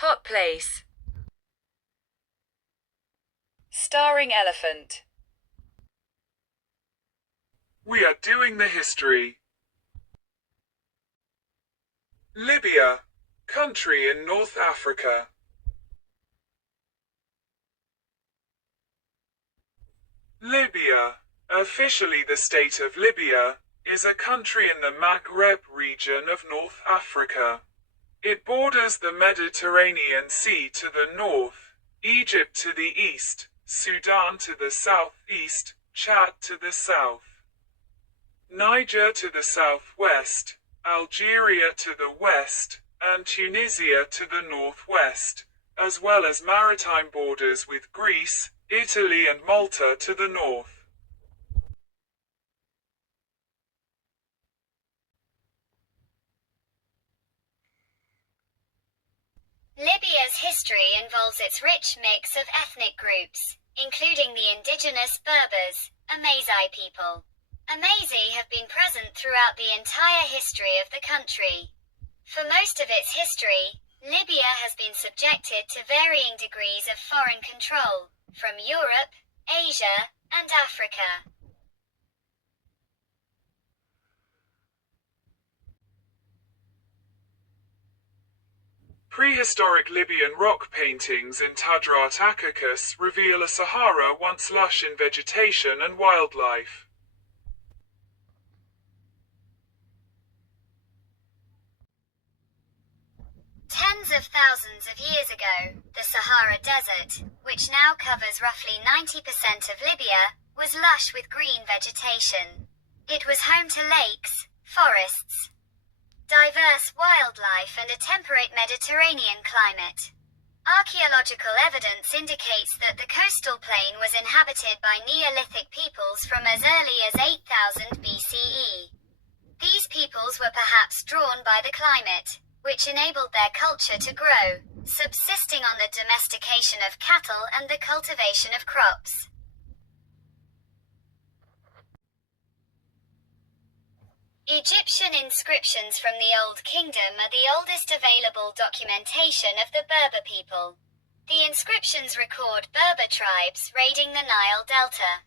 Hot place. Starring elephant. We are doing the history. Libya, country in North Africa. Libya, officially the state of Libya, is a country in the Maghreb region of North Africa. It borders the Mediterranean Sea to the north, Egypt to the east, Sudan to the southeast, Chad to the south, Niger to the southwest, Algeria to the west, and Tunisia to the northwest, as well as maritime borders with Greece, Italy and Malta to the north. Libya's history involves its rich mix of ethnic groups, including the indigenous Berbers, Amazigh people. Amazigh have been present throughout the entire history of the country. For most of its history, Libya has been subjected to varying degrees of foreign control, from Europe, Asia, and Africa. Prehistoric Libyan rock paintings in Tadrat Akakis reveal a Sahara once lush in vegetation and wildlife. Tens of thousands of years ago, the Sahara Desert, which now covers roughly 90% of Libya, was lush with green vegetation. It was home to lakes, forests, diverse wildlife and a temperate Mediterranean climate. Archaeological evidence indicates that the coastal plain was inhabited by Neolithic peoples from as early as 8000 BCE. These peoples were perhaps drawn by the climate, which enabled their culture to grow, subsisting on the domestication of cattle and the cultivation of crops. Egyptian inscriptions from the Old Kingdom are the oldest available documentation of the Berber people. The inscriptions record Berber tribes raiding the Nile Delta.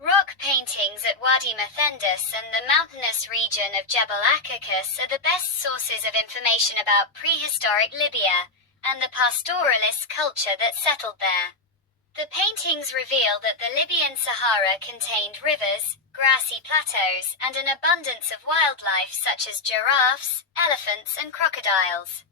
Rock paintings at Wadi Mathendus and the mountainous region of Jebel Akakis are the best sources of information about prehistoric Libya and the pastoralist culture that settled there. The paintings reveal that the Libyan Sahara contained rivers, grassy plateaus, and an abundance of wildlife such as giraffes, elephants, and crocodiles.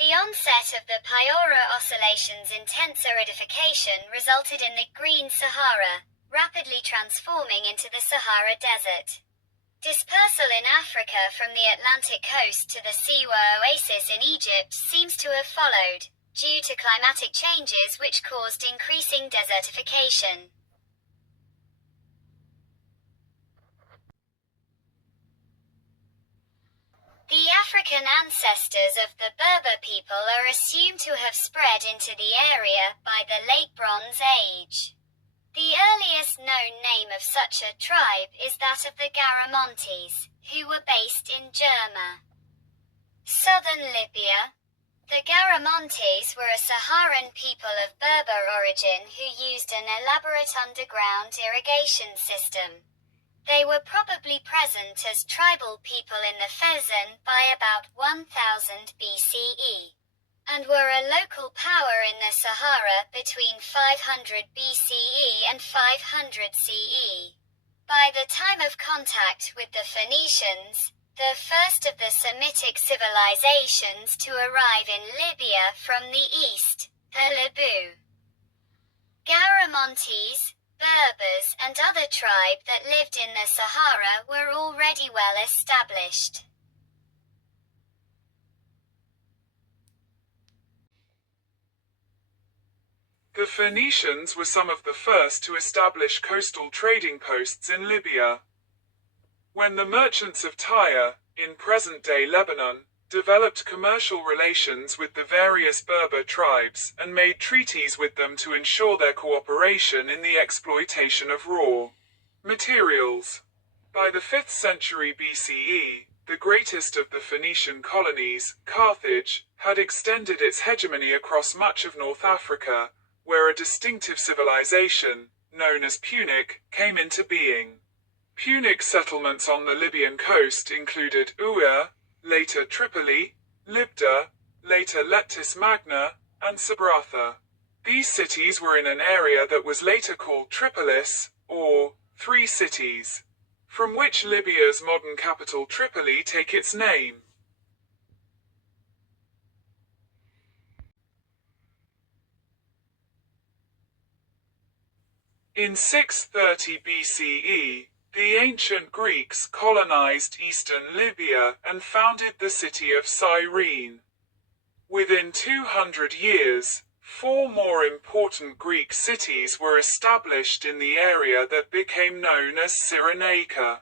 The onset of the Payora Oscillation's intense aridification resulted in the Green Sahara, rapidly transforming into the Sahara Desert. Dispersal in Africa from the Atlantic coast to the Siwa oasis in Egypt seems to have followed, due to climatic changes which caused increasing desertification. The African ancestors of the Berber people are assumed to have spread into the area by the Late Bronze Age. The earliest known name of such a tribe is that of the Garamontes, who were based in Jerma, southern Libya. The Garamontes were a Saharan people of Berber origin who used an elaborate underground irrigation system. They were probably present as tribal people in the Fezzan by about 1000 BCE, and were a local power in the Sahara between 500 BCE and 500 CE. By the time of contact with the Phoenicians, the first of the Semitic civilizations to arrive in Libya from the east, the Lebu, Garamontes, Berbers and other tribes that lived in the Sahara were already well established. The Phoenicians were some of the first to establish coastal trading posts in Libya. When the merchants of Tyre, in present-day Lebanon, developed commercial relations with the various Berber tribes and made treaties with them to ensure their cooperation in the exploitation of raw materials. By the 5th century BCE, the greatest of the Phoenician colonies, Carthage, had extended its hegemony across much of North Africa, where a distinctive civilization, known as Punic, came into being. Punic settlements on the Libyan coast included Ua, later Tripoli, Libda, later Leptis Magna, and Sabratha. These cities were in an area that was later called Tripolis, or Three Cities, from which Libya's modern capital Tripoli take its name. In 630 BCE, the ancient Greeks colonized eastern Libya and founded the city of Cyrene. Within 200 years, 4 more important Greek cities were established in the area that became known as Cyrenaica.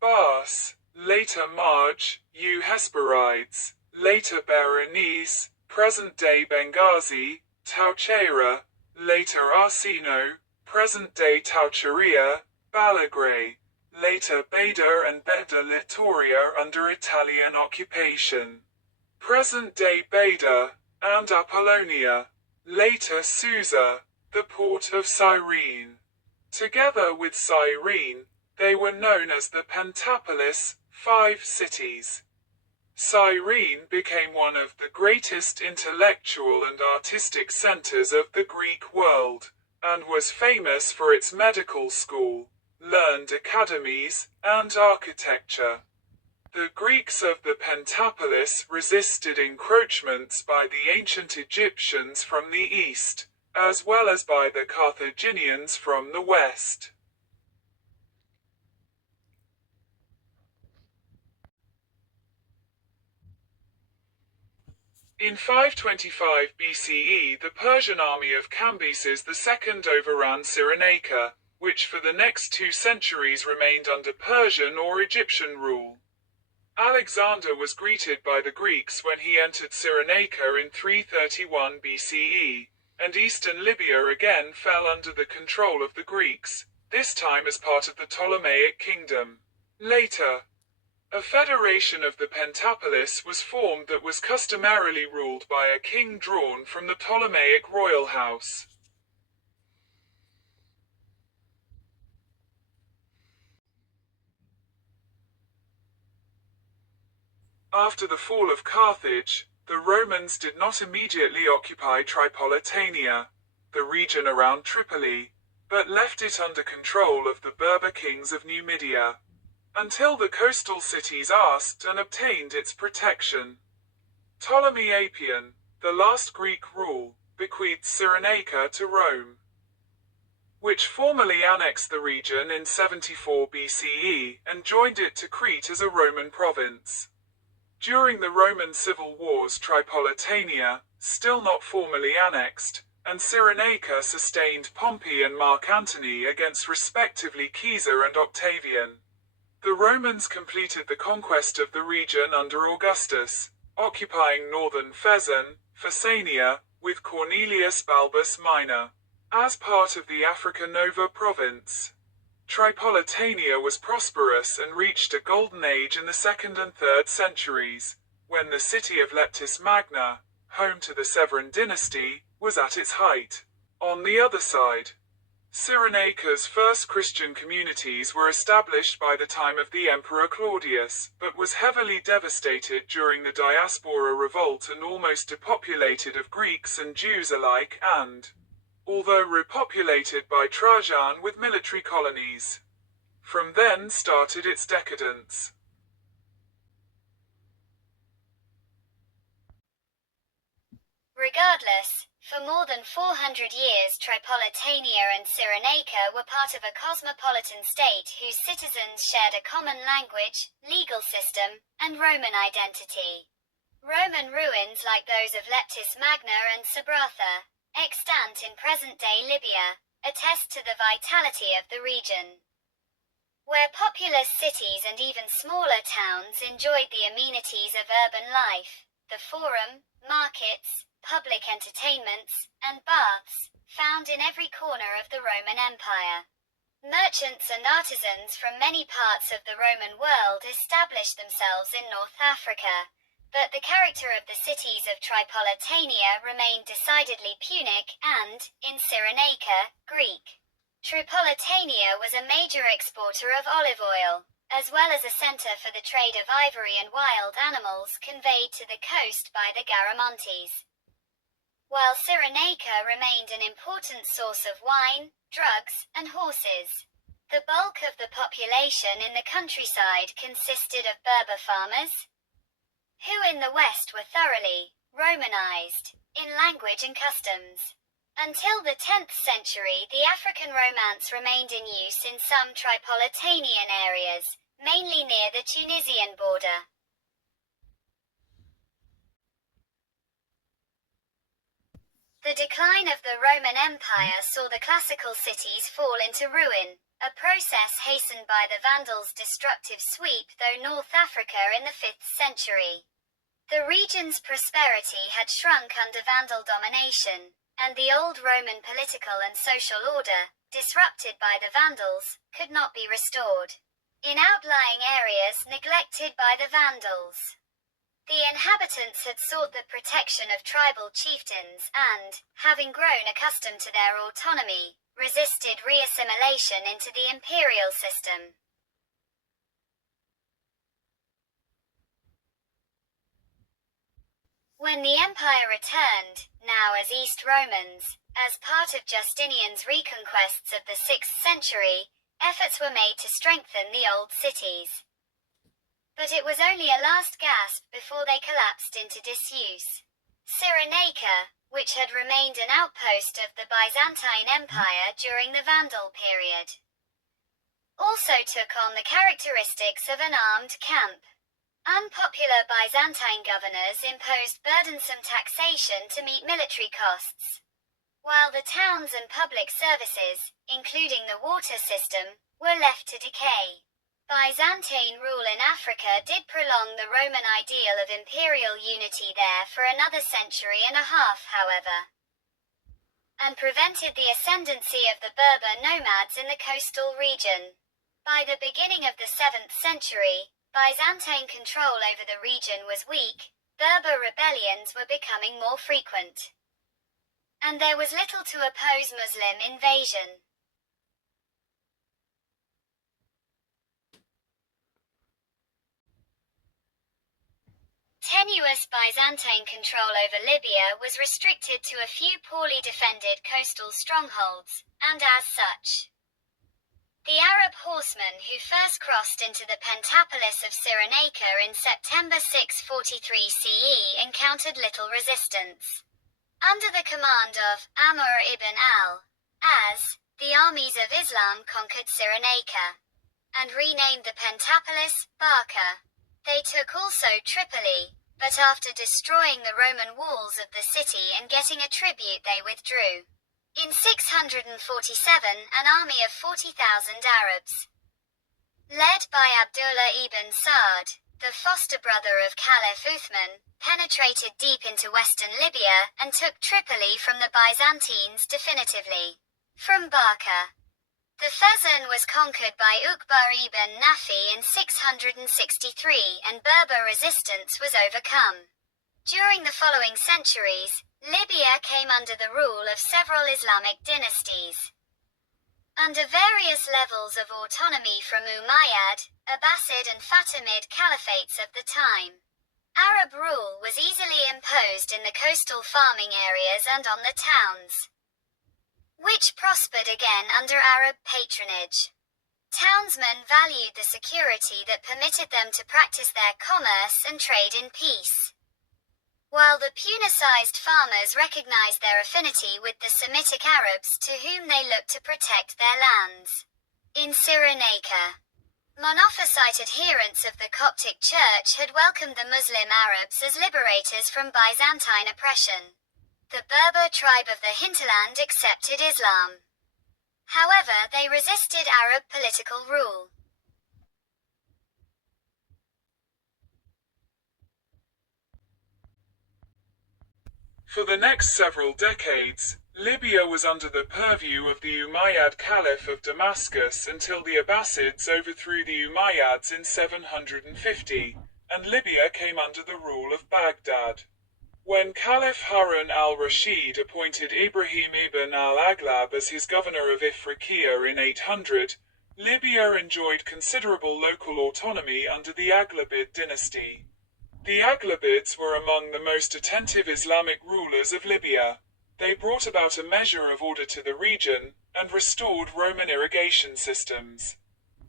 Bars, later Marj, Hesperides, later Berenice, present-day Benghazi, Taucheira, later Arsino, present-day Taucheria, Balagrae, later Beda and Beda Littoria under Italian occupation, present-day Beda, and Apollonia, later Susa, the port of Cyrene. Together with Cyrene, they were known as the Pentapolis, 5 cities. Cyrene became one of the greatest intellectual and artistic centers of the Greek world, and was famous for its medical school, learned academies, and architecture. The Greeks of the Pentapolis resisted encroachments by the ancient Egyptians from the east, as well as by the Carthaginians from the west. In 525 BCE, the Persian army of Cambyses II overran Cyrenaica, which for the next 2 centuries remained under Persian or Egyptian rule. Alexander was greeted by the Greeks when he entered Cyrenaica in 331 BCE, and eastern Libya again fell under the control of the Greeks, this time as part of the Ptolemaic kingdom. Later, a federation of the Pentapolis was formed that was customarily ruled by a king drawn from the Ptolemaic royal house. After the fall of Carthage, the Romans did not immediately occupy Tripolitania, the region around Tripoli, but left it under control of the Berber kings of Numidia, until the coastal cities asked and obtained its protection. Ptolemy Apion, the last Greek rule, bequeathed Cyrenaica to Rome, which formally annexed the region in 74 BCE and joined it to Crete as a Roman province. During the Roman civil wars, Tripolitania, still not formally annexed, and Cyrenaica sustained Pompey and Mark Antony against respectively Caesar and Octavian. The Romans completed the conquest of the region under Augustus, occupying northern Thessania, with Cornelius Balbus Minor, as part of the Africa Nova province. Tripolitania was prosperous and reached a golden age in the 2nd and 3rd centuries, when the city of Leptis Magna, home to the Severan dynasty, was at its height. On the other side, Cyrenaica's first Christian communities were established by the time of the Emperor Claudius, but was heavily devastated during the Diaspora Revolt and almost depopulated of Greeks and Jews alike and, although repopulated by Trajan with military colonies. From then started its decadence. Regardless, for more than 400 years Tripolitania and Cyrenaica were part of a cosmopolitan state whose citizens shared a common language, legal system, and Roman identity. Roman ruins like those of Leptis Magna and Sabratha, extant in present-day Libya, attest to the vitality of the region, where populous cities and even smaller towns enjoyed the amenities of urban life. The forum, markets, public entertainments, and baths, found in every corner of the Roman Empire. Merchants and artisans from many parts of the Roman world established themselves in North Africa, but the character of the cities of Tripolitania remained decidedly Punic and, in Cyrenaica, Greek. Tripolitania was a major exporter of olive oil, as well as a centre for the trade of ivory and wild animals conveyed to the coast by the Garamontes. While Cyrenaica remained an important source of wine, drugs, and horses. The bulk of the population in the countryside consisted of Berber farmers, who in the west were thoroughly Romanized in language and customs. Until the 10th century, the African Romance remained in use in some Tripolitanian areas, mainly near the Tunisian border. The decline of the Roman Empire saw the classical cities fall into ruin, a process hastened by the Vandals' destructive sweep through North Africa in the 5th century. The region's prosperity had shrunk under Vandal domination, and the old Roman political and social order, disrupted by the Vandals, could not be restored. In outlying areas neglected by the Vandals, the inhabitants had sought the protection of tribal chieftains and, having grown accustomed to their autonomy, resisted re-assimilation into the imperial system. When the empire returned, now as East Romans, as part of Justinian's reconquests of the 6th century, efforts were made to strengthen the old cities. But it was only a last gasp before they collapsed into disuse. Cyrenaica, which had remained an outpost of the Byzantine Empire during the Vandal period, also took on the characteristics of an armed camp. Unpopular Byzantine governors imposed burdensome taxation to meet military costs, while the towns and public services, including the water system, were left to decay. Byzantine rule in Africa did prolong the Roman ideal of imperial unity there for another century and a half, however, and prevented the ascendancy of the Berber nomads in the coastal region. By the beginning of the 7th century, Byzantine control over the region was weak, Berber rebellions were becoming more frequent, and there was little to oppose Muslim invasion. Tenuous Byzantine control over Libya was restricted to a few poorly defended coastal strongholds, and as such, the Arab horsemen who first crossed into the Pentapolis of Cyrenaica in September 643 CE encountered little resistance. Under the command of Amr ibn al-As, the armies of Islam conquered Cyrenaica and renamed the Pentapolis Barca. They took also Tripoli, but after destroying the Roman walls of the city and getting a tribute they withdrew. In 647, an army of 40,000 Arabs, led by Abdullah ibn Sa'd, the foster brother of Caliph Uthman, penetrated deep into western Libya and took Tripoli from the Byzantines definitively. From Barca, the Fezzan was conquered by Uqba ibn Nafi in 663 and Berber resistance was overcome. During the following centuries, Libya came under the rule of several Islamic dynasties, under various levels of autonomy from Umayyad, Abbasid and Fatimid caliphates of the time. Arab rule was easily imposed in the coastal farming areas and on the towns, which prospered again under Arab patronage. Townsmen valued the security that permitted them to practice their commerce and trade in peace, while the Punicized farmers recognized their affinity with the Semitic Arabs to whom they looked to protect their lands. In Cyrenaica, Monophysite adherents of the Coptic Church had welcomed the Muslim Arabs as liberators from Byzantine oppression. The Berber tribe of the hinterland accepted Islam. However, they resisted Arab political rule. For the next several decades, Libya was under the purview of the Umayyad Caliph of Damascus until the Abbasids overthrew the Umayyads in 750, and Libya came under the rule of Baghdad. When Caliph Harun al-Rashid appointed Ibrahim ibn al-Aghlab as his governor of Ifriqiya in 800, Libya enjoyed considerable local autonomy under the Aghlabid dynasty. The Aghlabids were among the most attentive Islamic rulers of Libya. They brought about a measure of order to the region, and restored Roman irrigation systems,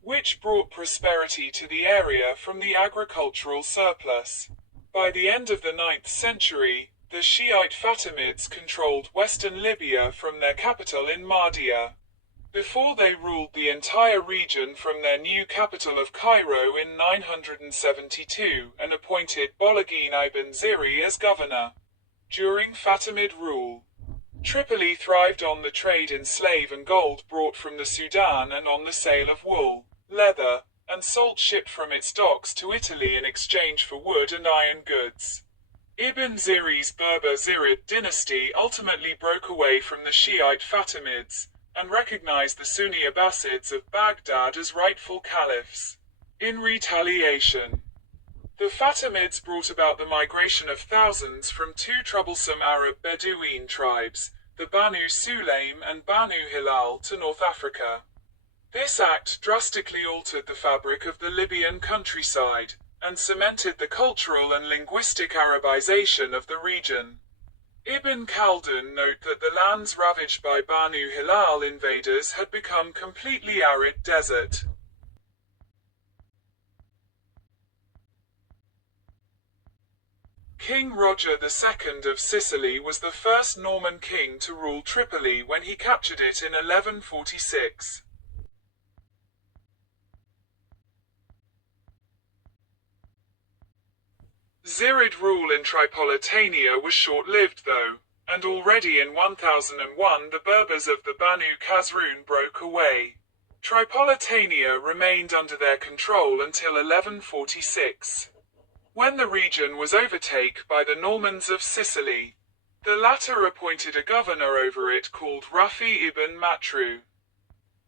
which brought prosperity to the area from the agricultural surplus. By the end of the 9th century, the Shiite Fatimids controlled western Libya from their capital in Mahdia, before they ruled the entire region from their new capital of Cairo in 972 and appointed Bolaghin ibn Ziri as governor. During Fatimid rule, Tripoli thrived on the trade in slave and gold brought from the Sudan and on the sale of wool, leather, and salt shipped from its docks to Italy in exchange for wood and iron goods. Ibn Ziri's Berber Zirid dynasty ultimately broke away from the Shiite Fatimids, and recognized the Sunni Abbasids of Baghdad as rightful caliphs. In retaliation, the Fatimids brought about the migration of thousands from two troublesome Arab Bedouin tribes, the Banu Sulaim and Banu Hilal, to North Africa. This act drastically altered the fabric of the Libyan countryside, and cemented the cultural and linguistic Arabization of the region. Ibn Khaldun note that the lands ravaged by Banu Hilal invaders had become completely arid desert. King Roger II of Sicily was the first Norman king to rule Tripoli when he captured it in 1146. Zirid rule in Tripolitania was short-lived though, and already in 1001 the Berbers of the Banu Khazrun broke away. Tripolitania remained under their control until 1146, when the region was overtaken by the Normans of Sicily. The latter appointed a governor over it called Rafi ibn Matru,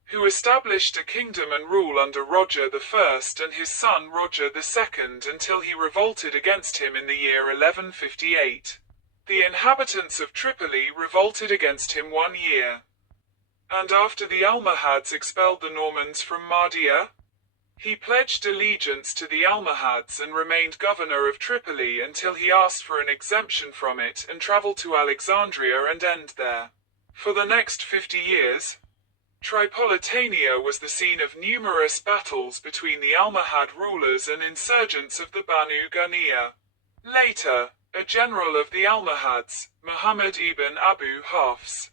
who established a kingdom and rule under Roger I and his son Roger II until he revolted against him in the year 1158. The inhabitants of Tripoli revolted against him 1 year, and after the Almohads expelled the Normans from Mahdia, he pledged allegiance to the Almohads and remained governor of Tripoli until he asked for an exemption from it and traveled to Alexandria and ended there. For the next 50 years, Tripolitania was the scene of numerous battles between the Almohad rulers and insurgents of the Banu Ghaniya. Later, a general of the Almohads, Muhammad ibn Abu Hafs,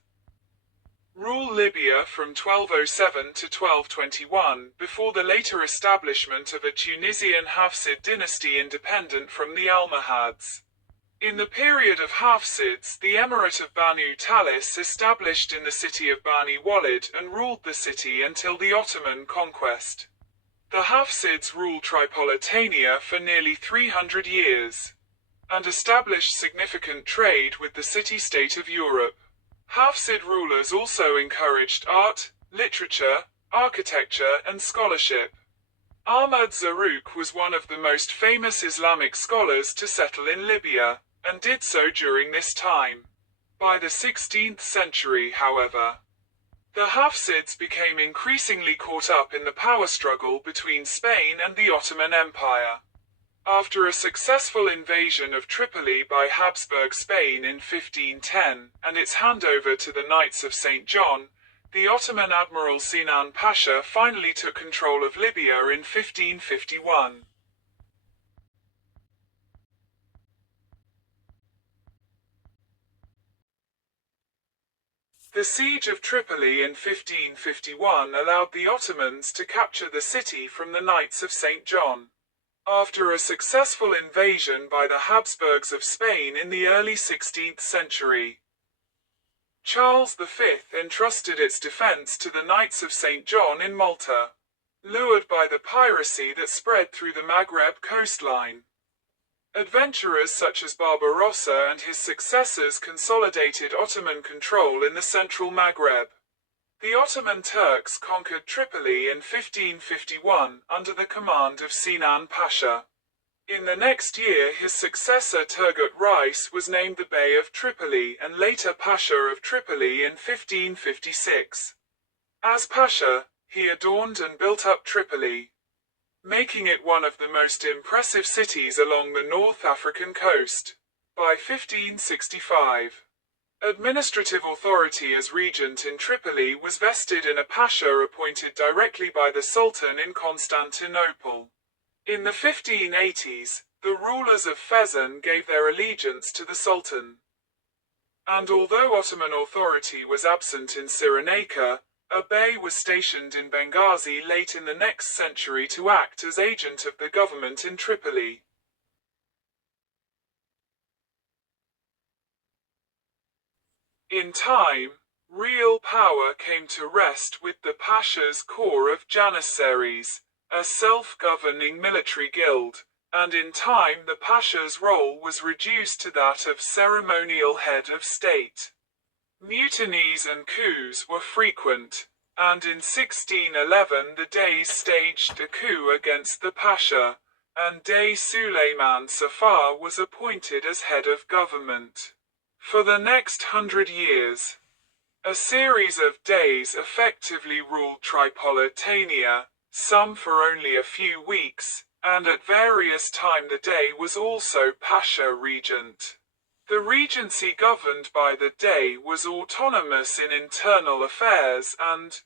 ruled Libya from 1207 to 1221, before the later establishment of a Tunisian Hafsid dynasty independent from the Almohads. In the period of Hafsids, the Emirate of Banu Talis established in the city of Bani Walid and ruled the city until the Ottoman conquest. The Hafsids ruled Tripolitania for nearly 300 years, and established significant trade with the city-state of Europe. Hafsid rulers also encouraged art, literature, architecture, and scholarship. Ahmad Zarruq was one of the most famous Islamic scholars to settle in Libya, and did so during this time. By the 16th century, however, the Hafsids became increasingly caught up in the power struggle between Spain and the Ottoman Empire. After a successful invasion of Tripoli by Habsburg Spain in 1510, and its handover to the Knights of St. John, the Ottoman Admiral Sinan Pasha finally took control of Libya in 1551. The siege of Tripoli in 1551 allowed the Ottomans to capture the city from the Knights of St. John, after a successful invasion by the Habsburgs of Spain in the early 16th century. Charles V entrusted its defense to the Knights of St. John in Malta, lured by the piracy that spread through the Maghreb coastline. Adventurers such as Barbarossa and his successors consolidated Ottoman control in the central Maghreb. The Ottoman Turks conquered Tripoli in 1551 under the command of Sinan Pasha. In the next year his successor Turgut Reis was named the Bey of Tripoli and later Pasha of Tripoli in 1556. As Pasha, he adorned and built up Tripoli, making it one of the most impressive cities along the North African coast. By 1565, administrative authority as regent in Tripoli was vested in a pasha appointed directly by the Sultan in Constantinople. In the 1580s, the rulers of Fezzan gave their allegiance to the Sultan. And although Ottoman authority was absent in Cyrenaica, a bey was stationed in Benghazi late in the next century to act as agent of the government in Tripoli. In time, real power came to rest with the Pasha's corps of Janissaries, a self-governing military guild, and in time the Pasha's role was reduced to that of ceremonial head of state. Mutinies and coups were frequent, and in 1611 the Deys staged a coup against the Pasha, and Dey Suleiman Safar was appointed as head of government. For the next 100 years, a series of Deys effectively ruled Tripolitania, some for only a few weeks, and at various times the Dey was also Pasha regent. The regency governed by the Dey was autonomous in internal affairs and,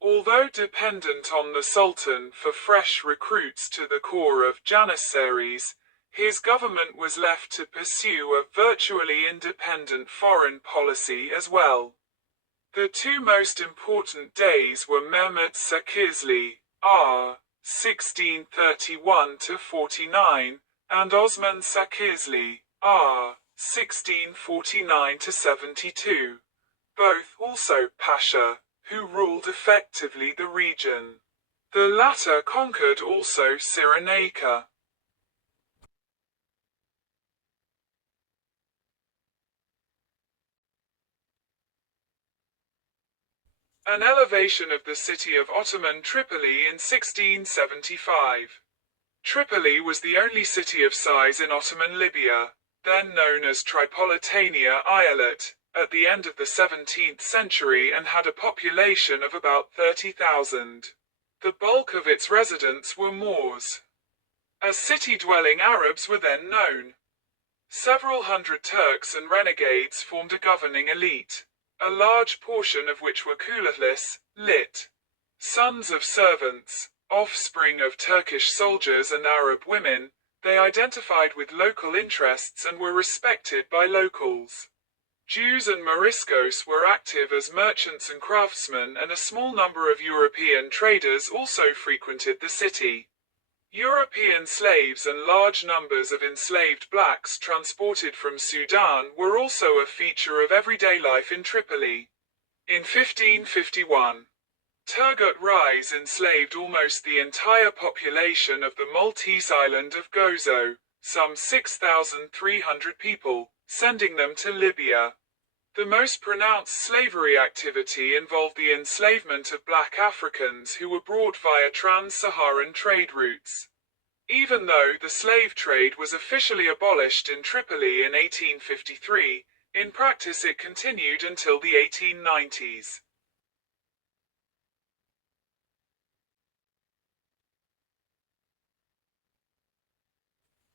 although dependent on the Sultan for fresh recruits to the corps of Janissaries, his government was left to pursue a virtually independent foreign policy as well. The two most important Deys were Mehmet Sakizli, r. 1631–49, and Osman Sakizli, r. 1649–72, both also Pasha, who ruled effectively the region. The latter conquered also Cyrenaica. An elevation of the city of Ottoman Tripoli in 1675. Tripoli was the only city of size in Ottoman Libya, then known as Tripolitania Eyalet, at the end of the 17th century and had a population of about 30,000. The bulk of its residents were Moors. As city-dwelling Arabs were then known. Several hundred Turks and renegades formed a governing elite, a large portion of which were Kulahlis, lit. Sons of servants, offspring of Turkish soldiers and Arab women. They identified with local interests and were respected by locals. Jews and Moriscos were active as merchants and craftsmen, and a small number of European traders also frequented the city. European slaves and large numbers of enslaved blacks transported from Sudan were also a feature of everyday life in Tripoli. In 1551, Turgut Reis enslaved almost the entire population of the Maltese island of Gozo, some 6,300 people, sending them to Libya. The most pronounced slavery activity involved the enslavement of black Africans who were brought via trans-Saharan trade routes. Even though the slave trade was officially abolished in Tripoli in 1853, in practice it continued until the 1890s.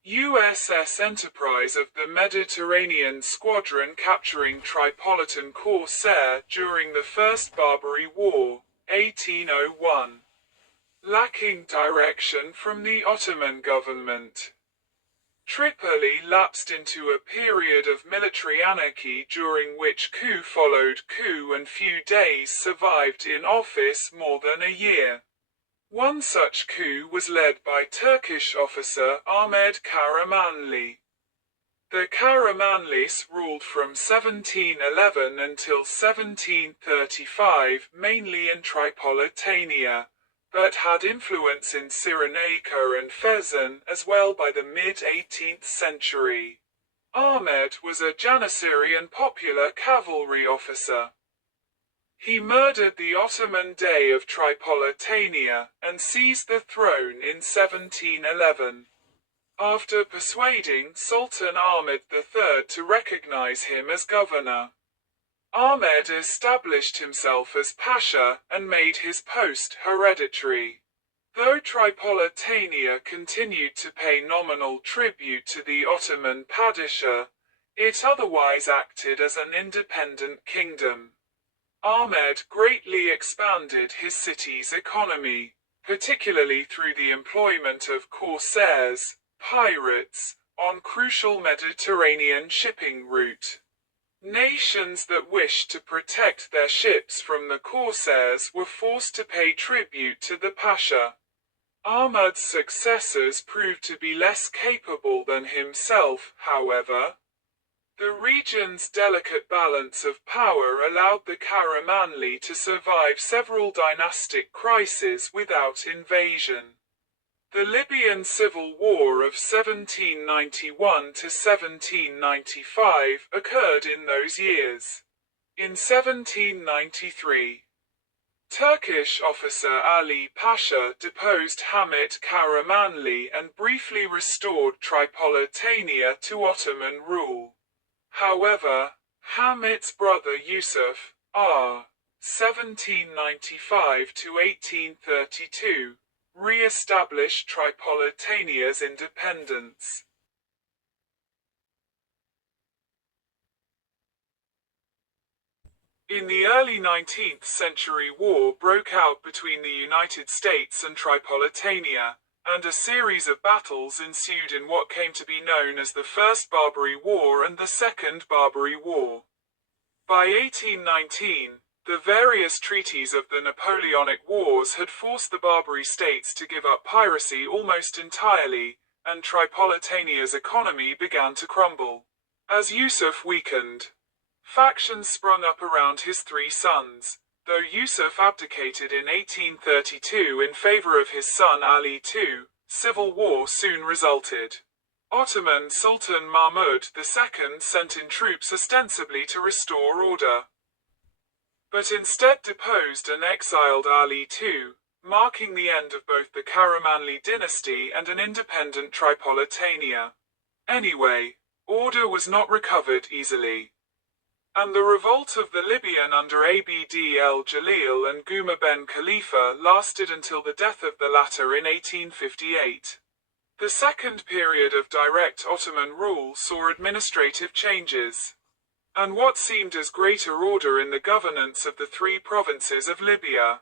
USS Enterprise of the Mediterranean Squadron capturing Tripolitan corsair during the First Barbary War, 1801. Lacking direction from the Ottoman government, Tripoli lapsed into a period of military anarchy during which coup followed coup and few Deys survived in office more than a year. One such coup was led by Turkish officer Ahmed Karamanli. The Karamanlis ruled from 1711 until 1735, mainly in Tripolitania, but had influence in Cyrenaica and Fezzan as well by the mid-18th century. Ahmed was a Janissary and popular cavalry officer. He murdered the Ottoman Dey of Tripolitania and seized the throne in 1711. After persuading Sultan Ahmed III to recognize him as governor, Ahmed established himself as Pasha and made his post hereditary. Though Tripolitania continued to pay nominal tribute to the Ottoman Padishah, it otherwise acted as an independent kingdom. Ahmed greatly expanded his city's economy, particularly through the employment of corsairs, pirates, on crucial Mediterranean shipping route. Nations that wished to protect their ships from the corsairs were forced to pay tribute to the Pasha. Ahmed's successors proved to be less capable than himself, however. The region's delicate balance of power allowed the Karamanli to survive several dynastic crises without invasion. The Libyan Civil War of 1791 to 1795 occurred in those years. In 1793, Turkish officer Ali Pasha deposed Hamit Karamanli and briefly restored Tripolitania to Ottoman rule. However, Hamit's brother Yusuf, r. 1795 to 1832, re-established Tripolitania's independence. In the early 19th century, war broke out between the United States and Tripolitania, and a series of battles ensued in what came to be known as the First Barbary War and the Second Barbary War. By 1819, the various treaties of the Napoleonic Wars had forced the Barbary states to give up piracy almost entirely, and Tripolitania's economy began to crumble. As Yusuf weakened, factions sprung up around his three sons. Though Yusuf abdicated in 1832 in favor of his son Ali II, civil war soon resulted. Ottoman Sultan Mahmud II sent in troops ostensibly to restore order, but instead deposed and exiled Ali II, marking the end of both the Karamanli dynasty and an independent Tripolitania. Anyway, order was not recovered easily, and the revolt of the Libyan under Abd el-Jalil and Guma ben Khalifa lasted until the death of the latter in 1858. The second period of direct Ottoman rule saw administrative changes, and what seemed as greater order in the governance of the three provinces of Libya.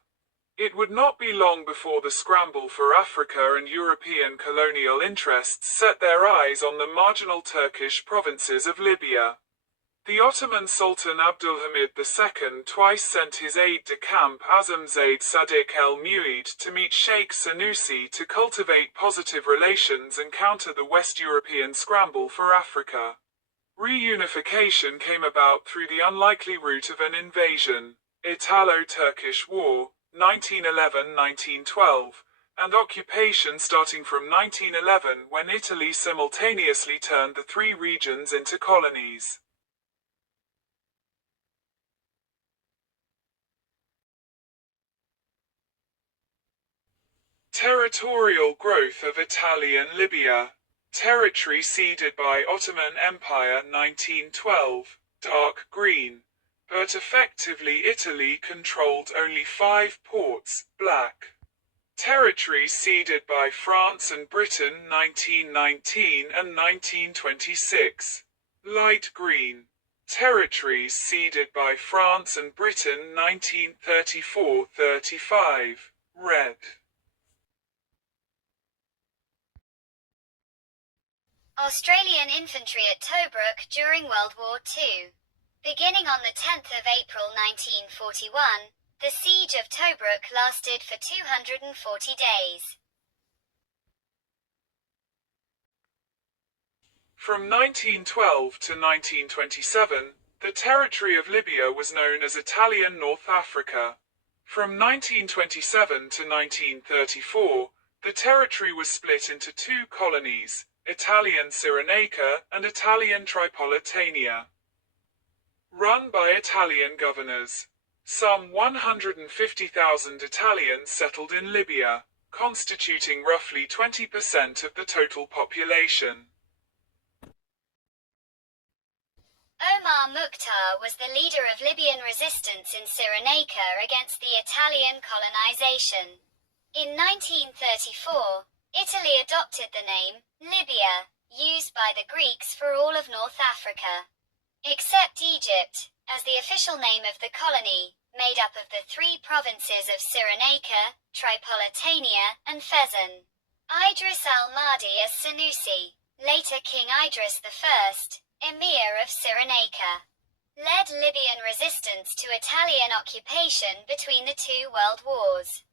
It would not be long before the scramble for Africa and European colonial interests set their eyes on the marginal Turkish provinces of Libya. The Ottoman Sultan Abdülhamid II twice sent his aide-de-camp Azamzade Sadiq el-Mu'id to meet Sheikh Sanusi to cultivate positive relations and counter the West European scramble for Africa. Reunification came about through the unlikely route of an invasion, Italo-Turkish War, 1911–1912, and occupation starting from 1911 when Italy simultaneously turned the three regions into colonies. Territorial growth of Italian Libya. Territory ceded by Ottoman Empire 1912, dark green, but effectively Italy controlled only 5 ports, black. Territory ceded by France and Britain 1919 and 1926, light green. Territories ceded by France and Britain 1934–35, red. Australian infantry at Tobruk during World War II. Beginning on the 10th of April 1941, the siege of Tobruk lasted for 240 days. From 1912 to 1927, the territory of Libya was known as Italian North Africa. From 1927 to 1934, the territory was split into two colonies, Italian Cyrenaica and Italian Tripolitania, run by Italian governors. Some 150,000 Italians settled in Libya, constituting roughly 20% of the total population. Omar Mukhtar was the leader of Libyan resistance in Cyrenaica against the Italian colonization. In 1934, Italy adopted the name Libya, used by the Greeks for all of North Africa, except Egypt, as the official name of the colony, made up of the three provinces of Cyrenaica, Tripolitania, and Fezzan. Idris al-Mahdi as-Sanusi, later King Idris I, Emir of Cyrenaica, led Libyan resistance to Italian occupation between the two world wars.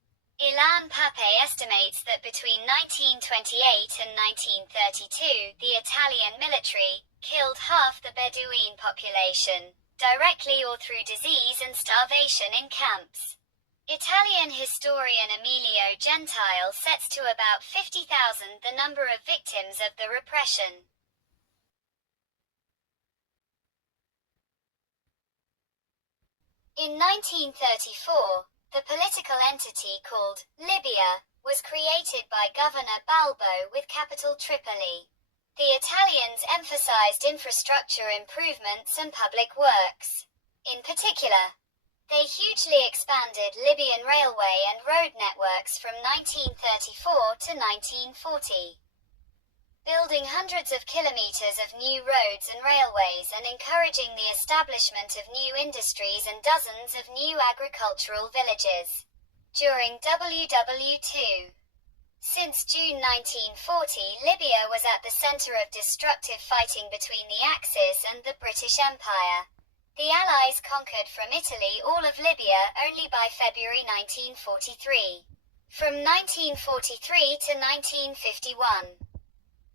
Ilan Pape estimates that between 1928 and 1932, the Italian military killed half the Bedouin population, directly or through disease and starvation in camps. Italian historian Emilio Gentile sets to about 50,000 the number of victims of the repression. In 1934, the political entity called Libya was created by Governor Balbo with capital Tripoli. The Italians emphasized infrastructure improvements and public works. In particular, they hugely expanded Libyan railway and road networks from 1934 to 1940, building hundreds of kilometers of new roads and railways and encouraging the establishment of new industries and dozens of new agricultural villages. During WW2, since June 1940, Libya was at the center of destructive fighting between the Axis and the British Empire. The Allies conquered from Italy all of Libya only by February 1943. From 1943 to 1951,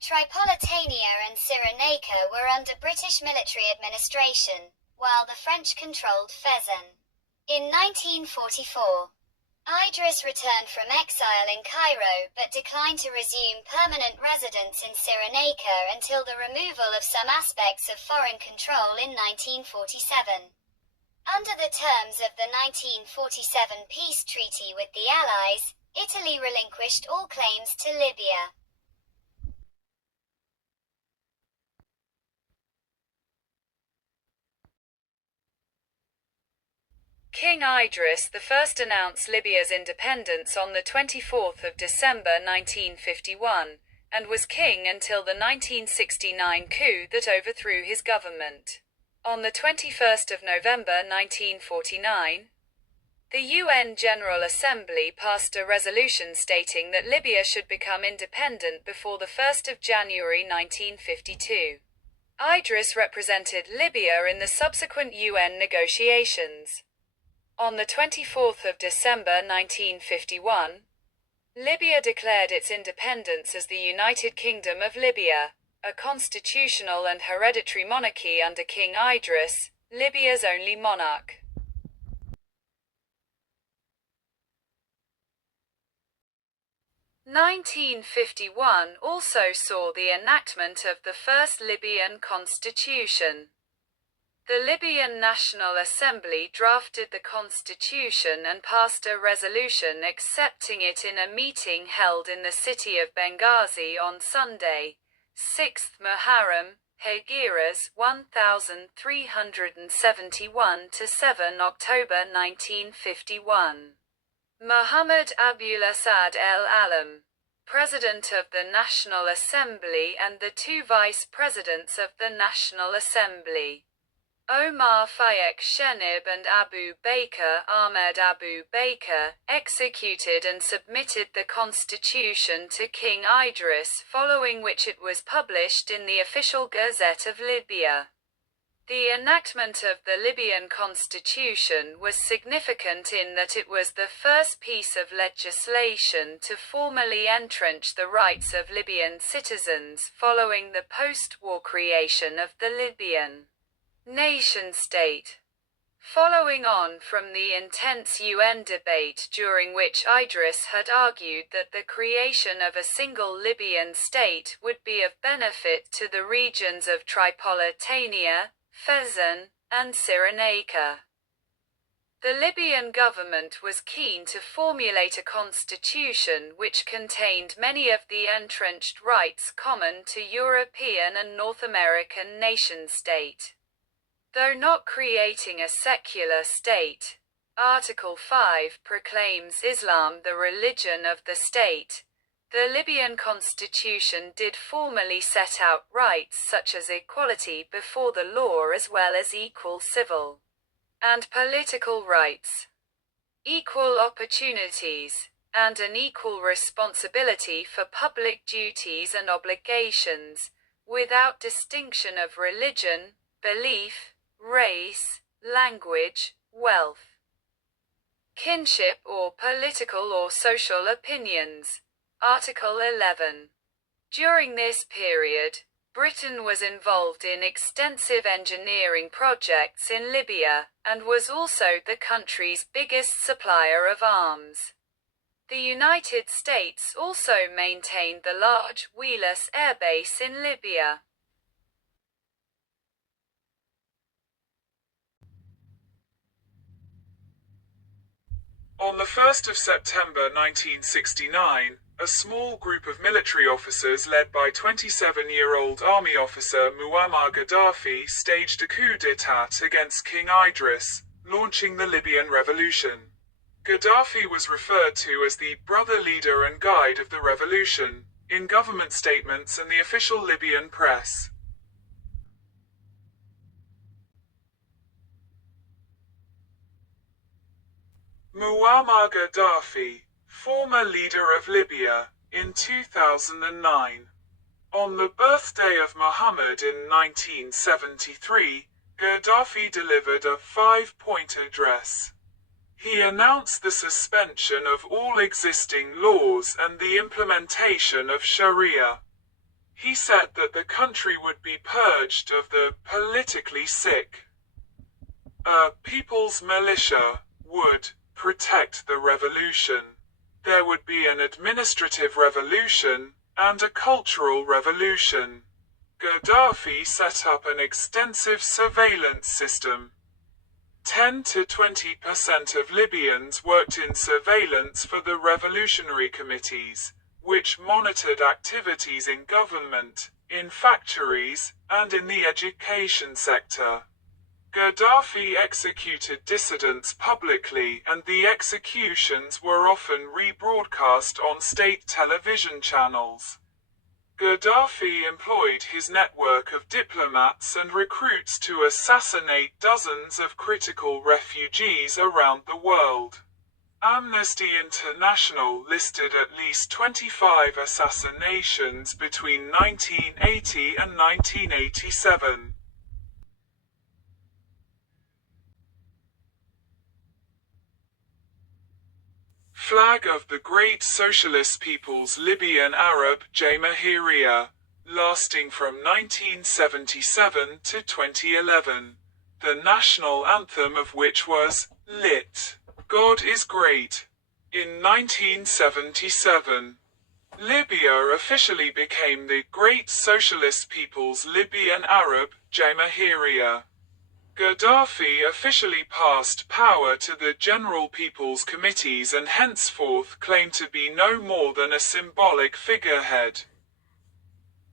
Tripolitania and Cyrenaica were under British military administration, while the French controlled Fezzan. In 1944, Idris returned from exile in Cairo but declined to resume permanent residence in Cyrenaica until the removal of some aspects of foreign control in 1947. Under the terms of the 1947 peace treaty with the Allies, Italy relinquished all claims to Libya. King Idris I announced Libya's independence on the 24th of December 1951, and was king until the 1969 coup that overthrew his government. On the 21st of November 1949, the UN General Assembly passed a resolution stating that Libya should become independent before the 1st of January 1952. Idris represented Libya in the subsequent UN negotiations. On the 24th of December 1951, Libya declared its independence as the United Kingdom of Libya, a constitutional and hereditary monarchy under King Idris, Libya's only monarch. 1951 also saw the enactment of the first Libyan constitution. The Libyan National Assembly drafted the constitution and passed a resolution accepting it in a meeting held in the city of Benghazi on Sunday, 6th Muharram, Hegiras 1371 to 7 October 1951. Muhammad Abul Asad el-Alam, President of the National Assembly, and the two Vice Presidents of the National Assembly, Omar Fayek Shenib and Abu Baker Ahmed Abu Baker, executed and submitted the constitution to King Idris, following which it was published in the official Gazette of Libya. The enactment of the Libyan constitution was significant in that it was the first piece of legislation to formally entrench the rights of Libyan citizens following the post-war creation of the Libyan nation-state. Following on from the intense UN debate during which Idris had argued that the creation of a single Libyan state would be of benefit to the regions of Tripolitania, Fezzan, and Cyrenaica. The Libyan government was keen to formulate a constitution which contained many of the entrenched rights common to European and North American nation-state. Though not creating a secular state, Article 5 proclaims Islam the religion of the state. The Libyan constitution did formally set out rights such as equality before the law as well as equal civil and political rights, equal opportunities, and an equal responsibility for public duties and obligations, without distinction of religion, belief, race, language, wealth, kinship or political or social opinions. Article 11. During this period, Britain was involved in extensive engineering projects in Libya, and was also the country's biggest supplier of arms. The United States also maintained the large Wheelus Air Base in Libya. On the 1st of September 1969, a small group of military officers led by 27-year-old army officer Muammar Gaddafi staged a coup d'état against King Idris, launching the Libyan revolution. Gaddafi was referred to as the brother leader and guide of the revolution, in government statements and the official Libyan press. Muammar Gaddafi, former leader of Libya, in 2009. On the birthday of Muhammad in 1973, Gaddafi delivered a 5-point address. He announced the suspension of all existing laws and the implementation of Sharia. He said that the country would be purged of the politically sick. A people's militia would protect the revolution. There would be an administrative revolution and a cultural revolution. Gaddafi set up an extensive surveillance system. 10 to 20% of Libyans worked in surveillance for the revolutionary committees, which monitored activities in government, in factories, and in the education sector. Gaddafi executed dissidents publicly, and the executions were often rebroadcast on state television channels. Gaddafi employed his network of diplomats and recruits to assassinate dozens of critical refugees around the world. Amnesty International listed at least 25 assassinations between 1980 and 1987. Flag of the Great Socialist People's Libyan Arab Jamahiriya, lasting from 1977 to 2011, the national anthem of which was, lit. God is Great. In 1977, Libya officially became the Great Socialist People's Libyan Arab Jamahiriya. Gaddafi officially passed power to the General People's Committees and henceforth claimed to be no more than a symbolic figurehead.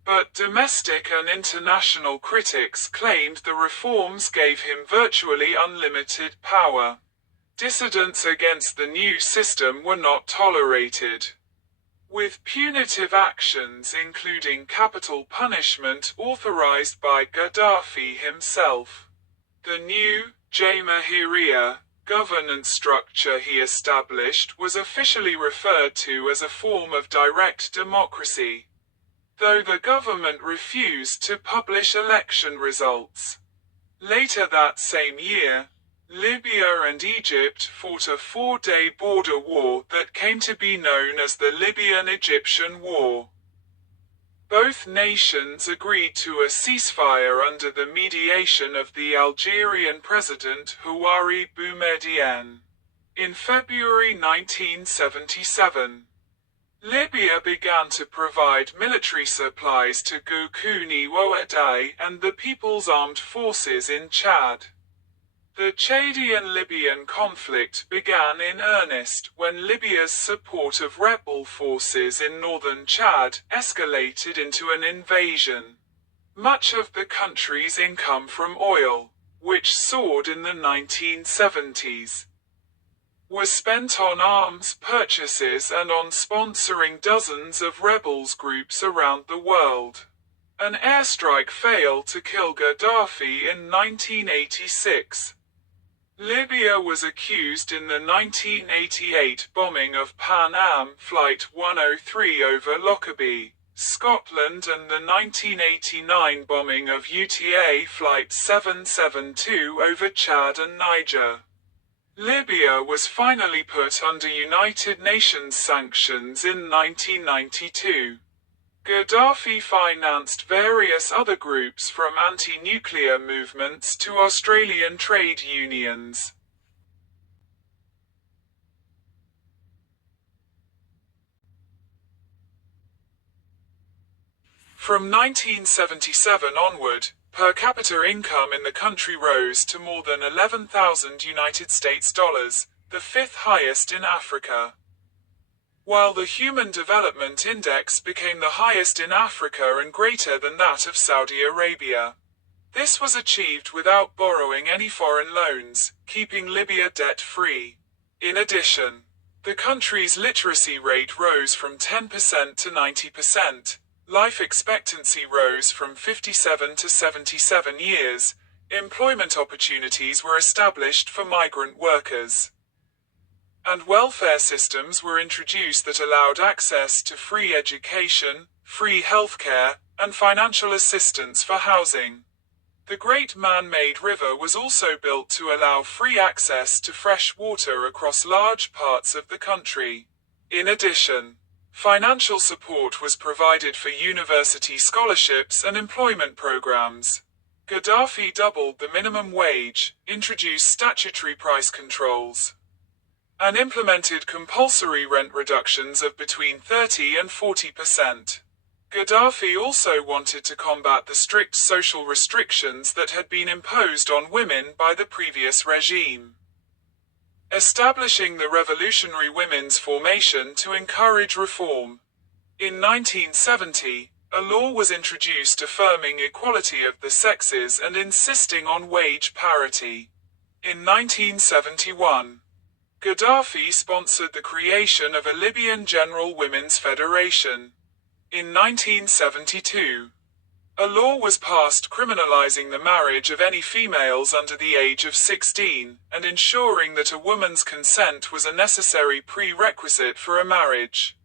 But domestic and international critics claimed the reforms gave him virtually unlimited power. Dissidents against the new system were not tolerated, with punitive actions including capital punishment authorized by Gaddafi himself. The new Jamahiriya governance structure he established was officially referred to as a form of direct democracy, though the government refused to publish election results. Later that same year, Libya and Egypt fought a 4-day border war that came to be known as the Libyan-Egyptian War. Both nations agreed to a ceasefire under the mediation of the Algerian President Houari Boumediene. In February 1977, Libya began to provide military supplies to Goukouni Ouattara and the People's Armed Forces in Chad. The Chadian-Libyan conflict began in earnest when Libya's support of rebel forces in northern Chad escalated into an invasion. Much of the country's income from oil, which soared in the 1970s, was spent on arms purchases and on sponsoring dozens of rebels groups around the world. An airstrike failed to kill Gaddafi in 1986. Libya was accused in the 1988 bombing of Pan Am Flight 103 over Lockerbie, Scotland, and the 1989 bombing of UTA Flight 772 over Chad and Niger. Libya was finally put under United Nations sanctions in 1992. Gaddafi financed various other groups from anti-nuclear movements to Australian trade unions. From 1977 onward, per capita income in the country rose to more than 11,000 United States dollars, the fifth highest in Africa. While the Human Development Index became the highest in Africa and greater than that of Saudi Arabia. This was achieved without borrowing any foreign loans, keeping Libya debt-free. In addition, the country's literacy rate rose from 10% to 90%. Life expectancy rose from 57 to 77 years. Employment opportunities were established for migrant workers, and welfare systems were introduced that allowed access to free education, free healthcare, and financial assistance for housing. The Great Man-Made River was also built to allow free access to fresh water across large parts of the country. In addition, financial support was provided for university scholarships and employment programs. Gaddafi doubled the minimum wage, introduced statutory price controls, and implemented compulsory rent reductions of between 30 and 40%. Gaddafi also wanted to combat the strict social restrictions that had been imposed on women by the previous regime, establishing the Revolutionary Women's Formation to encourage reform. In 1970, a law was introduced affirming equality of the sexes and insisting on wage parity. In 1971, Gaddafi sponsored the creation of a Libyan General Women's Federation. In 1972, a law was passed criminalizing the marriage of any females under the age of 16, and ensuring that a woman's consent was a necessary prerequisite for a marriage.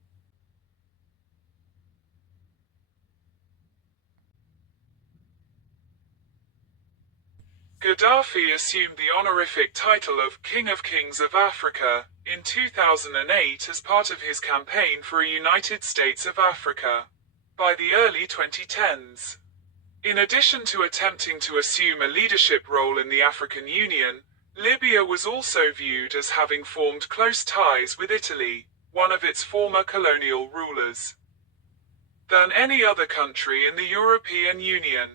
Gaddafi assumed the honorific title of King of Kings of Africa in 2008 as part of his campaign for a United States of Africa. By the early 2010s, in addition to attempting to assume a leadership role in the African Union, Libya was also viewed as having formed close ties with Italy, one of its former colonial rulers, than any other country in the European Union.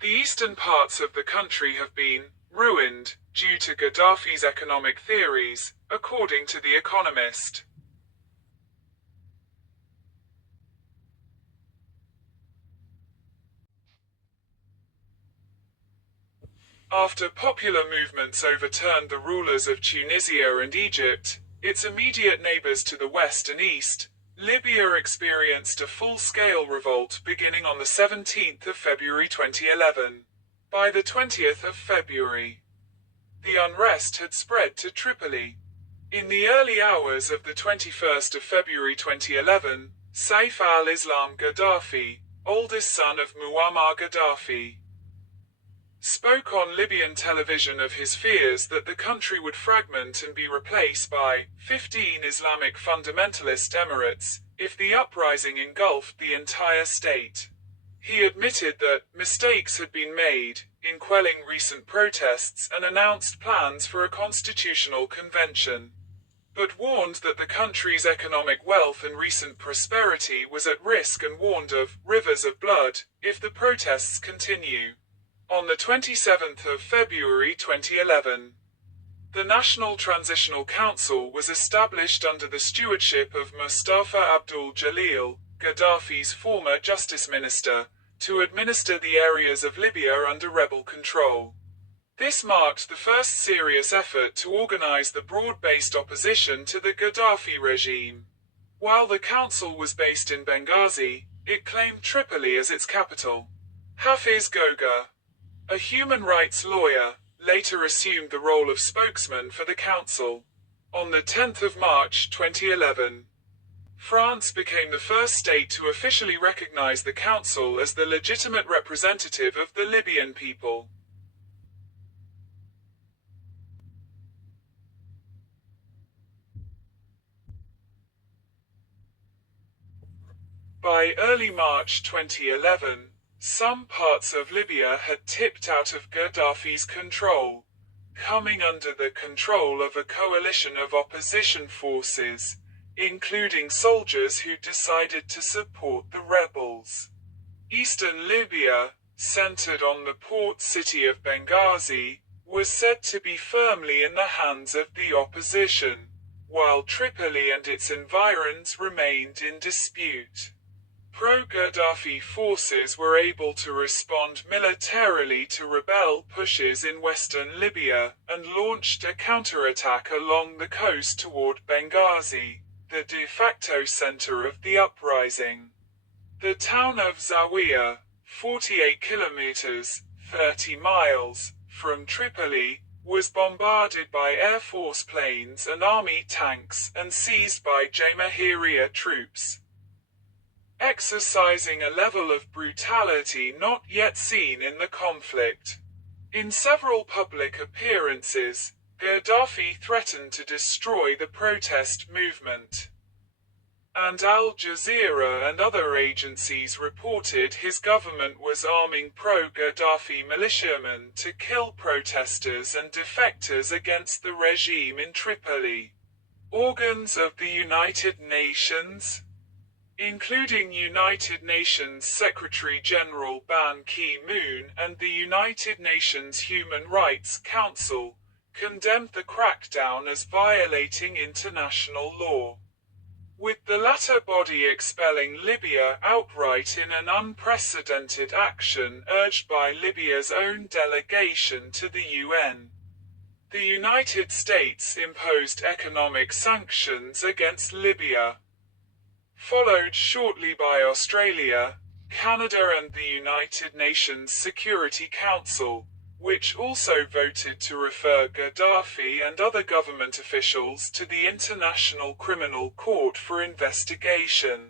The eastern parts of the country have been ruined due to Gaddafi's economic theories, according to The Economist. After popular movements overturned the rulers of Tunisia and Egypt, its immediate neighbors to the west and east, Libya experienced a full-scale revolt beginning on the 17th of February 2011. By the 20th of February, the unrest had spread to Tripoli. In the early hours of the 21st of February 2011, Saif al-Islam Gaddafi, oldest son of Muammar Gaddafi, spoke on Libyan television of his fears that the country would fragment and be replaced by 15 Islamic fundamentalist emirates, if the uprising engulfed the entire state. He admitted that mistakes had been made in quelling recent protests and announced plans for a constitutional convention, but warned that the country's economic wealth and recent prosperity was at risk and warned of rivers of blood if the protests continue. On the 27th of February 2011, the National Transitional Council was established under the stewardship of Mustafa Abdul Jalil, Gaddafi's former justice minister, to administer the areas of Libya under rebel control. This marked the first serious effort to organize the broad-based opposition to the Gaddafi regime. While the council was based in Benghazi, it claimed Tripoli as its capital. Hafiz Goga, a human rights lawyer, later assumed the role of spokesman for the council. On the 10th of March 2011, France became the first state to officially recognize the council as the legitimate representative of the Libyan people. By early March 2011, some parts of Libya had tipped out of Gaddafi's control, coming under the control of a coalition of opposition forces, including soldiers who decided to support the rebels. Eastern Libya, centered on the port city of Benghazi, was said to be firmly in the hands of the opposition, while Tripoli and its environs remained in dispute. Pro-Gaddafi forces were able to respond militarily to rebel pushes in western Libya, and launched a counterattack along the coast toward Benghazi, the de facto center of the uprising. The town of Zawiya, 48 kilometers, 30 miles, from Tripoli, was bombarded by Air Force planes and army tanks and seized by Jamahiriya troops, exercising a level of brutality not yet seen in the conflict. In several public appearances, Gaddafi threatened to destroy the protest movement, and Al Jazeera and other agencies reported his government was arming pro-Gaddafi militiamen to kill protesters and defectors against the regime in Tripoli. Organs of the United Nations, including United Nations Secretary-General Ban Ki-moon and the United Nations Human Rights Council, condemned the crackdown as violating international law, with the latter body expelling Libya outright in an unprecedented action urged by Libya's own delegation to the UN. The United States imposed economic sanctions against Libya, followed shortly by Australia, Canada and the United Nations Security Council, which also voted to refer Gaddafi and other government officials to the International Criminal Court for investigation.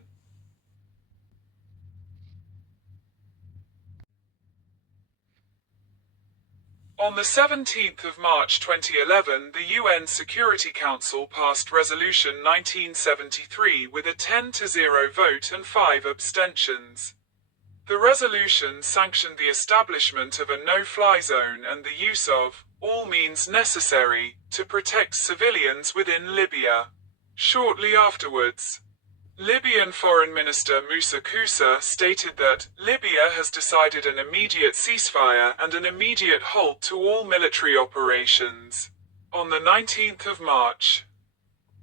On the 17th of March 2011, the UN Security Council passed Resolution 1973 with a 10-0 vote and 5 abstentions. The resolution sanctioned the establishment of a no-fly zone and the use of all means necessary to protect civilians within Libya. Shortly afterwards, Libyan Foreign Minister Moussa Koussa stated that Libya has decided an immediate ceasefire and an immediate halt to all military operations. On the 19th of March,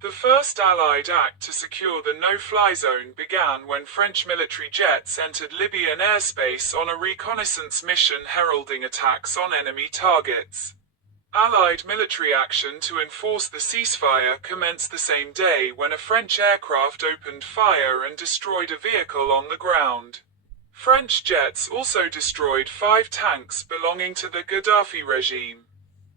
the first Allied act to secure the no-fly zone began when French military jets entered Libyan airspace on a reconnaissance mission heralding attacks on enemy targets. Allied military action to enforce the ceasefire commenced the same day when a French aircraft opened fire and destroyed a vehicle on the ground. French jets also destroyed 5 tanks belonging to the Gaddafi regime.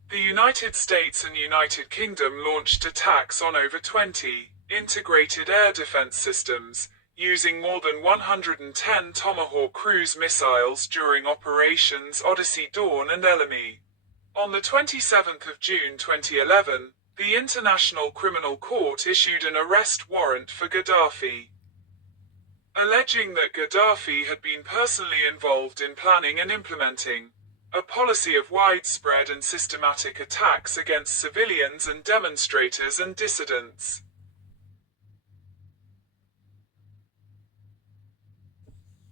The United States and United Kingdom launched attacks on over 20 integrated air defense systems, using more than 110 Tomahawk cruise missiles during Operations Odyssey Dawn and Elemi. On the 27th of June 2011, the International Criminal Court issued an arrest warrant for Gaddafi. alleging that Gaddafi had been personally involved in planning and implementing a policy of widespread and systematic attacks against civilians and demonstrators and dissidents.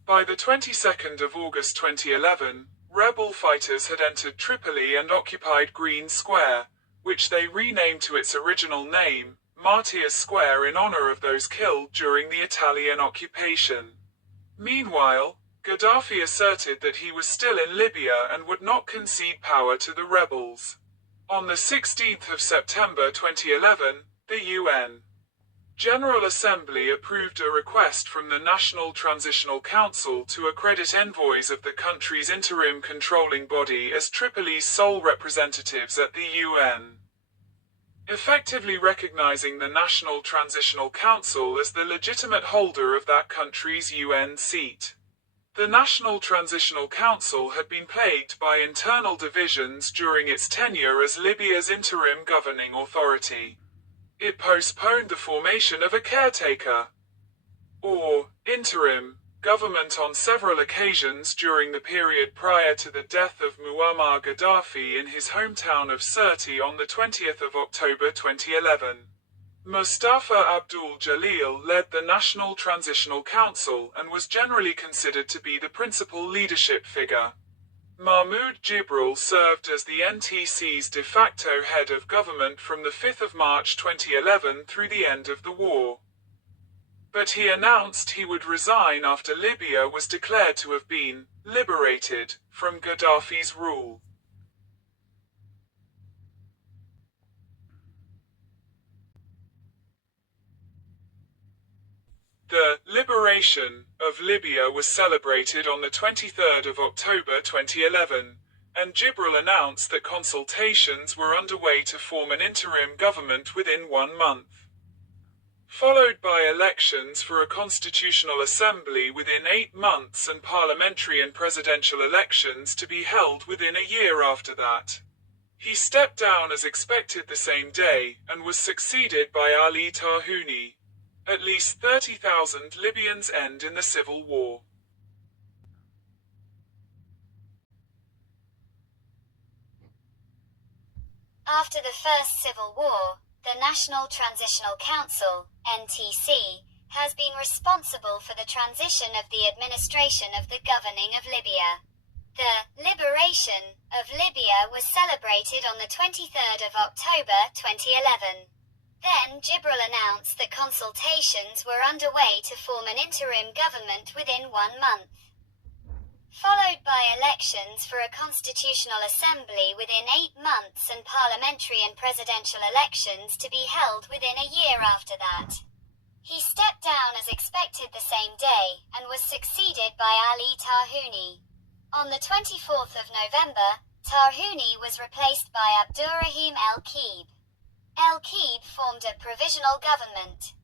By the 22nd of August 2011, rebel fighters had entered Tripoli and occupied Green Square, which they renamed to its original name, Martyrs Square, in honor of those killed during the Italian occupation. Meanwhile, Gaddafi asserted that he was still in Libya and would not concede power to the rebels. On the 16th of September 2011, the UN General Assembly approved a request from the National Transitional Council to accredit envoys of the country's interim controlling body as Tripoli's sole representatives at the UN, effectively recognizing the National Transitional Council as the legitimate holder of that country's UN seat. The National Transitional Council had been plagued by internal divisions during its tenure as Libya's interim governing authority. It postponed the formation of a caretaker, or interim, government on several occasions during the period prior to the death of Muammar Gaddafi in his hometown of Sirte on the 20th of October 2011. Mustafa Abdul Jalil led the National Transitional Council and was generally considered to be the principal leadership figure. Mahmoud Jibril served as the NTC's de facto head of government from the 5th of March 2011 through the end of the war. But he announced he would resign after Libya was declared to have been liberated from Gaddafi's rule. The liberation of Libya was celebrated on the 23rd of October 2011, and Jibril announced that consultations were underway to form an interim government within 1 month, followed by elections for a constitutional assembly within 8 months and parliamentary and presidential elections to be held within a year after that. He stepped down as expected the same day, and was succeeded by Ali Tarhouni. At least 30,000 Libyans end in the civil war. After the First Civil War, the National Transitional Council, NTC, has been responsible for the transition of the administration of the governing of Libya. The liberation of Libya was celebrated on the 23rd of October 2011. Then Jibril announced that consultations were underway to form an interim government within 1 month, followed by elections for a constitutional assembly within 8 months and parliamentary and presidential elections to be held within a year after that. He stepped down as expected the same day, and was succeeded by Ali Tarhouni. On the 24th of November, Tarhouni was replaced by Abdurrahim El-Keib. El-Keib formed a provisional government,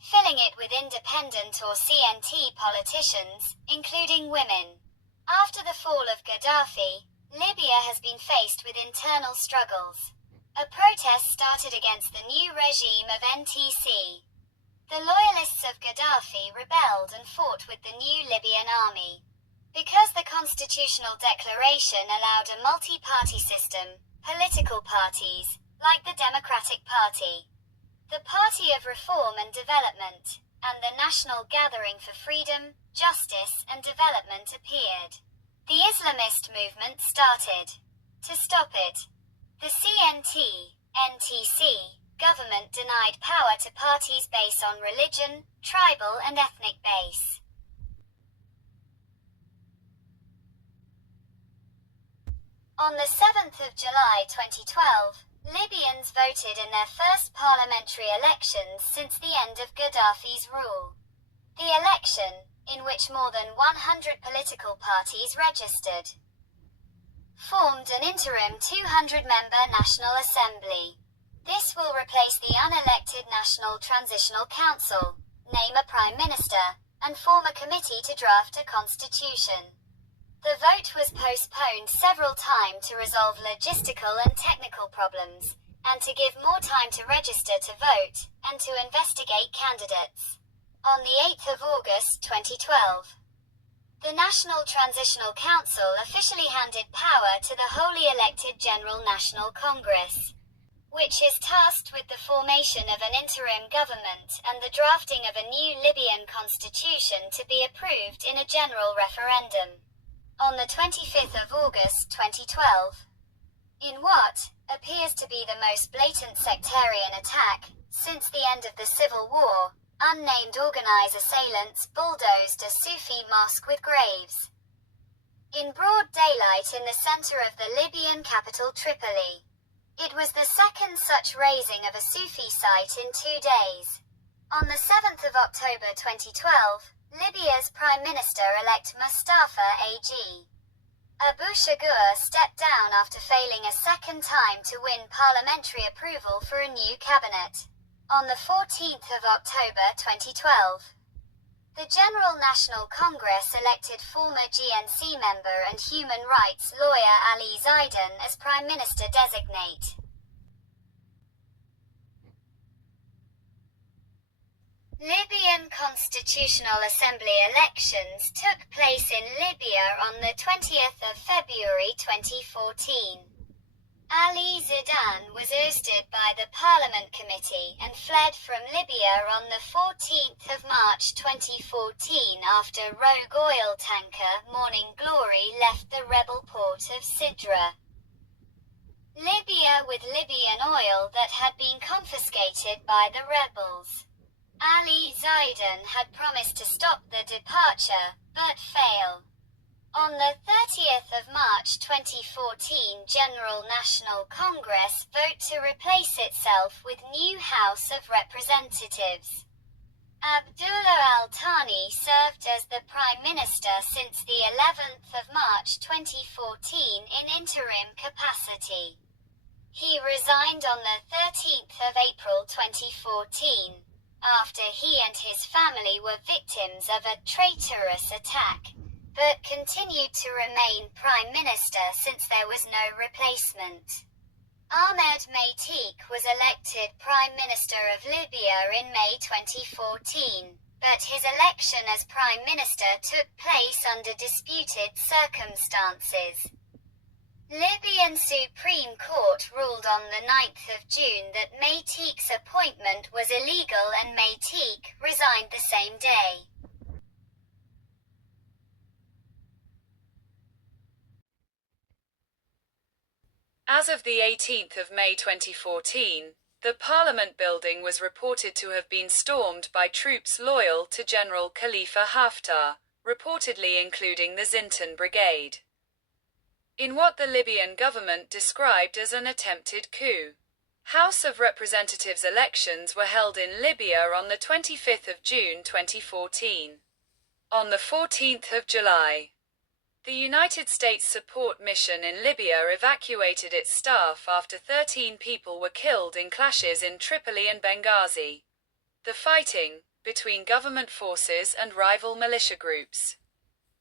filling it with independent or CNT politicians, including women. After the fall of Gaddafi, Libya has been faced with internal struggles. A protest started against the new regime of NTC. The loyalists of Gaddafi rebelled and fought with the new Libyan army. Because the constitutional declaration allowed a multi-party system, political parties, like the Democratic Party, the Party of Reform and Development, and the National Gathering for Freedom, Justice and Development appeared. The Islamist movement started. To stop it, the CNT, NTC, government denied power to parties based on religion, tribal and ethnic base. On the 7th of July 2012, Libyans voted in their first parliamentary elections since the end of Gaddafi's rule. The election, in which more than 100 political parties registered, formed an interim 200-member National Assembly. This will replace the unelected National Transitional Council, name a Prime Minister, and form a committee to draft a constitution. The vote was postponed several times to resolve logistical and technical problems, and to give more time to register to vote, and to investigate candidates. On the 8th of August 2012, the National Transitional Council officially handed power to the wholly elected General National Congress, which is tasked with the formation of an interim government and the drafting of a new Libyan constitution to be approved in a general referendum. On the 25th of August 2012, in what appears to be the most blatant sectarian attack since the end of the Civil War, unnamed organized assailants bulldozed a Sufi mosque with graves in broad daylight in the center of the Libyan capital Tripoli. It was the second such razing of a Sufi site in 2 days. On the 7th of October 2012, Libya's Prime Minister-elect Mustafa A.G. Abu Shagur stepped down after failing a second time to win parliamentary approval for a new cabinet. On the 14th of October 2012, the General National Congress elected former GNC member and human rights lawyer Ali Zaidan as Prime Minister-designate. Libyan Constitutional Assembly elections took place in Libya on the 20th of February 2014. Ali Zaidan was ousted by the Parliament Committee and fled from Libya on the 14th of March 2014 after rogue oil tanker Morning Glory left the rebel port of Sidra, Libya with Libyan oil that had been confiscated by the rebels. Ali Zaidan had promised to stop the departure, but failed. On the 30th of March 2014, General National Congress vote to replace itself with new House of Representatives. Abdullah Al-Thani served as the Prime Minister since the 11th of March 2014 in interim capacity. He resigned on the 13th of April 2014, after he and his family were victims of a traitorous attack, but continued to remain Prime Minister since there was no replacement. Ahmed Matik was elected Prime Minister of Libya in May 2014, but his election as Prime Minister took place under disputed circumstances. Libyan Supreme Court ruled on the 9th of June that Matik's appointment was illegal and Matik resigned the same day. As of the 18th of May 2014, the Parliament building was reported to have been stormed by troops loyal to General Khalifa Haftar, reportedly including the Zintan Brigade, in what the Libyan government described as an attempted coup. House of Representatives elections were held in Libya on the 25th of June 2014. On the 14th of July, the United States support mission in Libya evacuated its staff after 13 people were killed in clashes in Tripoli and Benghazi. The fighting, between government forces and rival militia groups,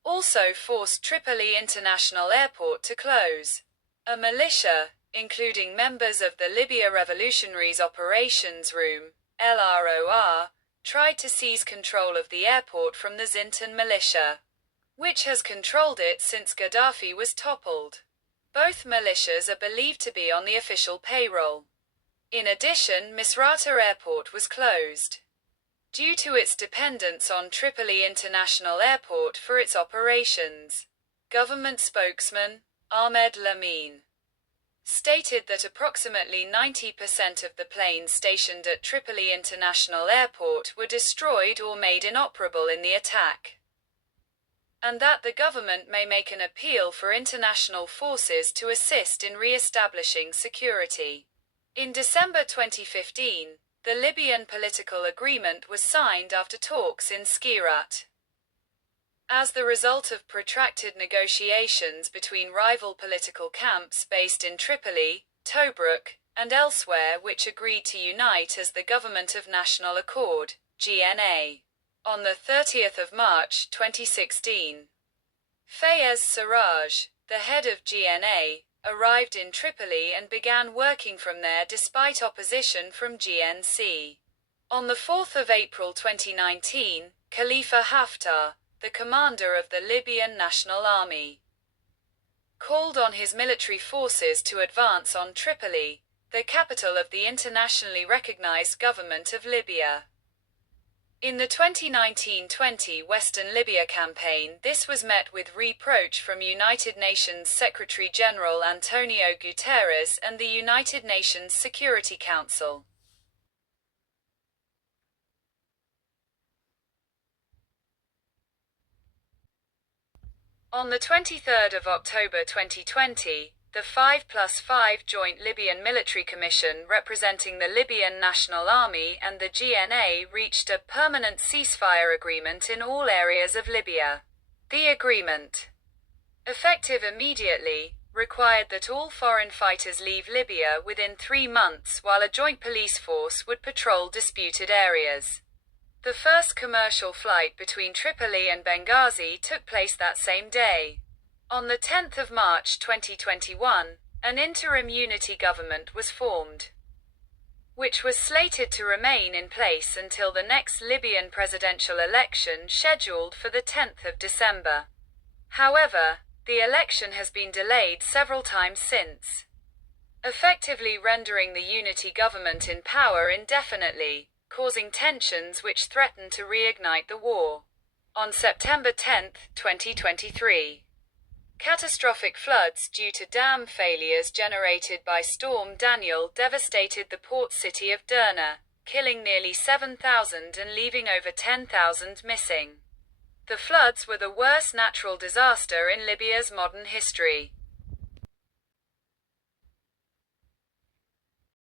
also forced Tripoli International Airport to close. A militia, including members of the Libya Revolutionaries Operations Room, LROR, tried to seize control of the airport from the Zintan militia, which has controlled it since Gaddafi was toppled. Both militias are believed to be on the official payroll. In addition, Misrata Airport was closed due to its dependence on Tripoli International Airport for its operations. Government spokesman, Ahmed Lamine, stated that approximately 90% of the planes stationed at Tripoli International Airport were destroyed or made inoperable in the attack, and that the government may make an appeal for international forces to assist in re-establishing security. In December 2015, the Libyan political agreement was signed after talks in Skhirat. As the result of protracted negotiations between rival political camps based in Tripoli, Tobruk, and elsewhere which agreed to unite as the Government of National Accord, GNA. On the 30th of March 2016, Fayez Sarraj, the head of GNA, arrived in Tripoli and began working from there despite opposition from GNC. On the 4th of April 2019, Khalifa Haftar, the commander of the Libyan National Army, called on his military forces to advance on Tripoli, the capital of the internationally recognized government of Libya. In the 2019-20 Western Libya campaign, this was met with reproach from United Nations Secretary-General Antonio Guterres and the United Nations Security Council. On the 23rd of October 2020, the 5+5 Joint Libyan Military Commission representing the Libyan National Army and the GNA reached a permanent ceasefire agreement in all areas of Libya. The agreement, effective immediately, required that all foreign fighters leave Libya within 3 months while a joint police force would patrol disputed areas. The first commercial flight between Tripoli and Benghazi took place that same day. On the 10th of March 2021, an interim unity government was formed, which was slated to remain in place until the next Libyan presidential election scheduled for the 10th of December. However, the election has been delayed several times since, effectively rendering the unity government in power indefinitely, causing tensions which threaten to reignite the war. On September 10, 2023, catastrophic floods due to dam failures generated by Storm Daniel devastated the port city of Derna, killing nearly 7,000 and leaving over 10,000 missing. The floods were the worst natural disaster in Libya's modern history.